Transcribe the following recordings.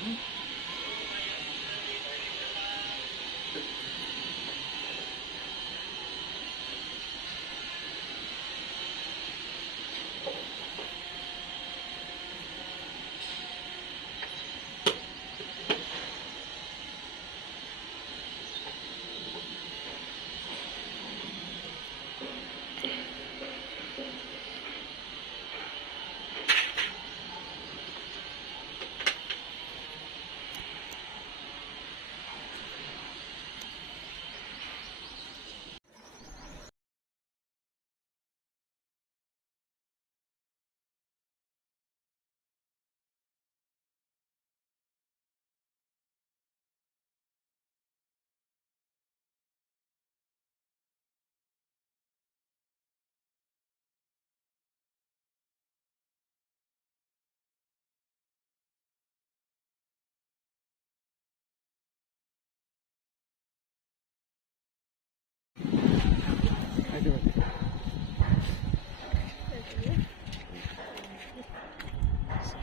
Mm-hmm.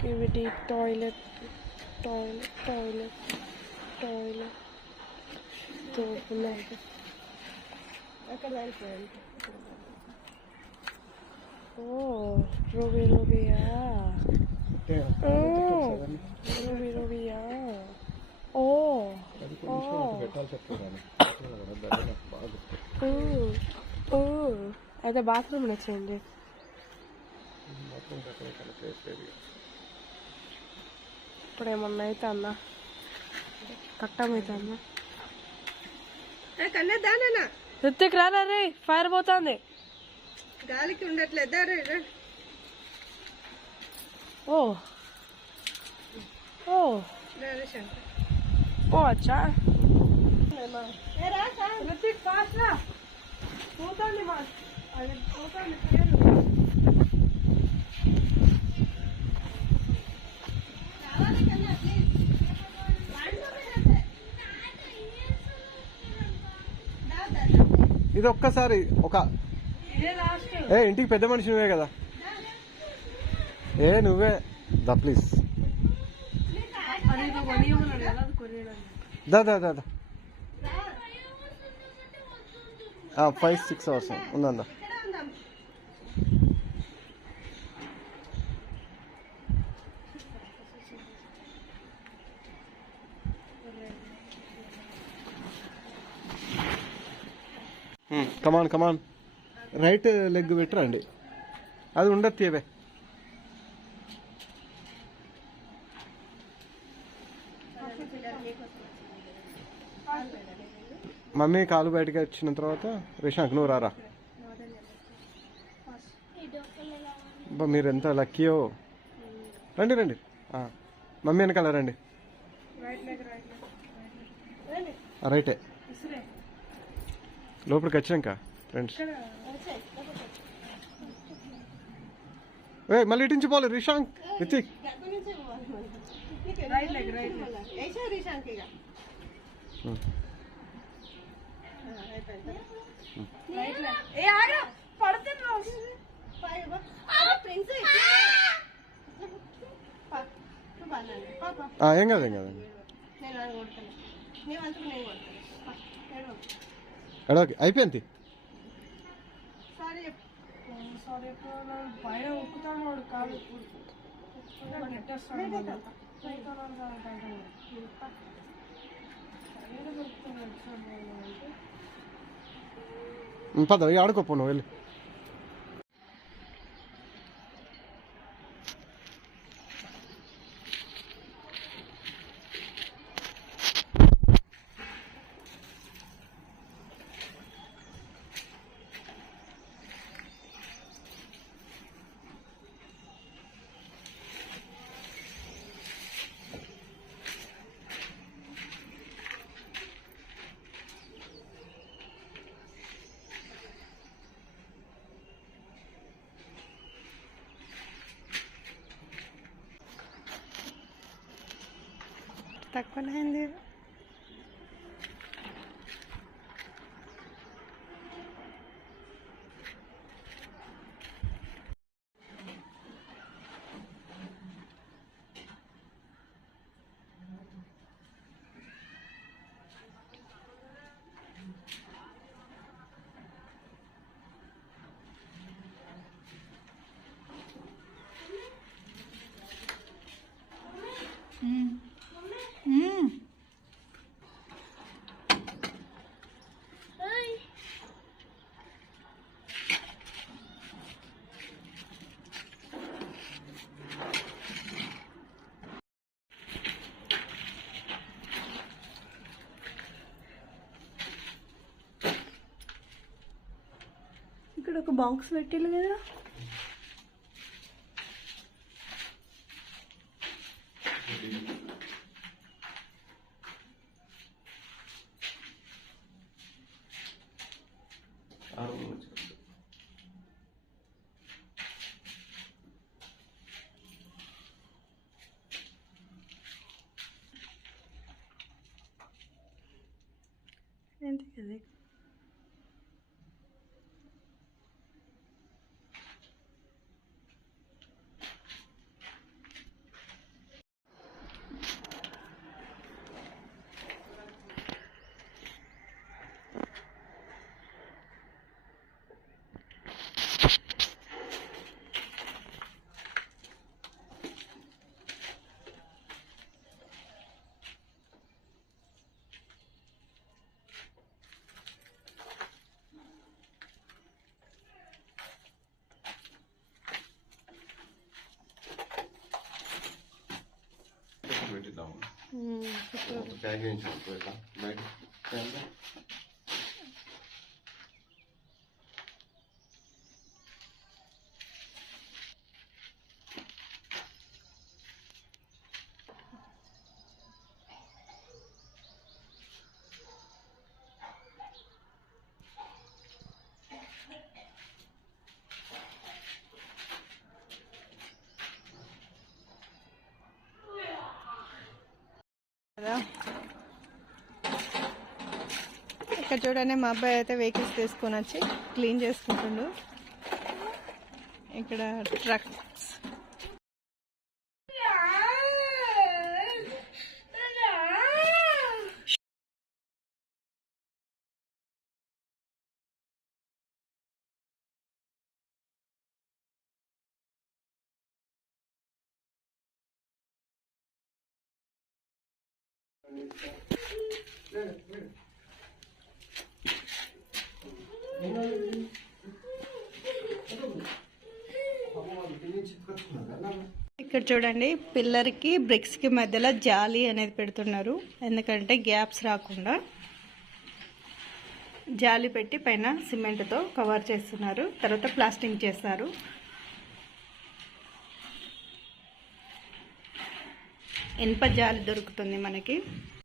Skibidi toilet, toilet, toilet, toilet. తోపులాగా అక్కడ పడిపోయాను ఓ ruby రూబియా ruby రూబియా ఓ ఓ ఊ, ఊ. అయితే బాత్రూమ్ నచ్చింది ఇప్పుడు ఏమన్నా అయితే అన్న. కట్టమైతే అన్న. కన్నా దానా రిత్తిక్ రారా రే ఫైర్ పోతుంది. గాలికి ఉండట్లేదు రా. ఓ. ఓ. ఓ అచ్చా. రిత్తిక్ ఫాస్ట్ రా పోతుంది మా అది పోతుంది ఇది ఒక్కసారి ఒక ఏ ఇంటికి పెద్ద మనిషి నువ్వే కదా? ఏ నువ్వే. దా ప్లీజ్ దా దా దా ఫైవ్ సిక్స్ అవర్స్ ఉందా ఇక్కడ ఉందాం. కమాన్ కమాన్ రైట్ లెగ్ పెట్టరండి అది ఉండదు తీవే మమ్మీ కాలు బయటకి వచ్చిన తర్వాత రిషాంక్ నువ్వు రారా? అబ్బా, మీరు ఎంత లక్కీయో. రండి రండి. ఆ, మమ్మీ వెనకాల రండి. రైట్ లెగ్ రైట్ లెగ్ ఆ, రైటే ఇసురే లోపలికి వచ్చినాక ఫ్రెండ్స్ ఏ మళ్ళీ ఇటు నుంచి పోలే రిషాంక్ రితిక్. ఏం కాదు ఏం కాదు. నేను ఎడోకి అయిపోయింది. పద ఆడుకోపో నువ్వు వెళ్ళి. తక్కువనే ఇక్కడ ఒక బాక్స్ పెట్టిల్లు కదా. जाऊंगा तो क्या ही नहीं छोड़ देगा मैं కదా? ఇక్కడ చూడండి మా అబ్బాయి అయితే వెహికల్స్ తీసుకొని వచ్చి క్లీన్ చేసుకుంటుండు. ఇక్కడ ట్రక్ ఇక్కడ చూడండి పిల్లర్కి బ్రిక్స్కి మధ్యలో జాలి అనేది పెడుతున్నారు. ఎందుకంటే గ్యాప్స్ రాకుండా జాలి పెట్టి పైన సిమెంట్తో కవర్ చేస్తున్నారు. తర్వాత ప్లాస్టింగ్ చేస్తారు. ఇనుప జాలి దొరుకుతుంది మనకి.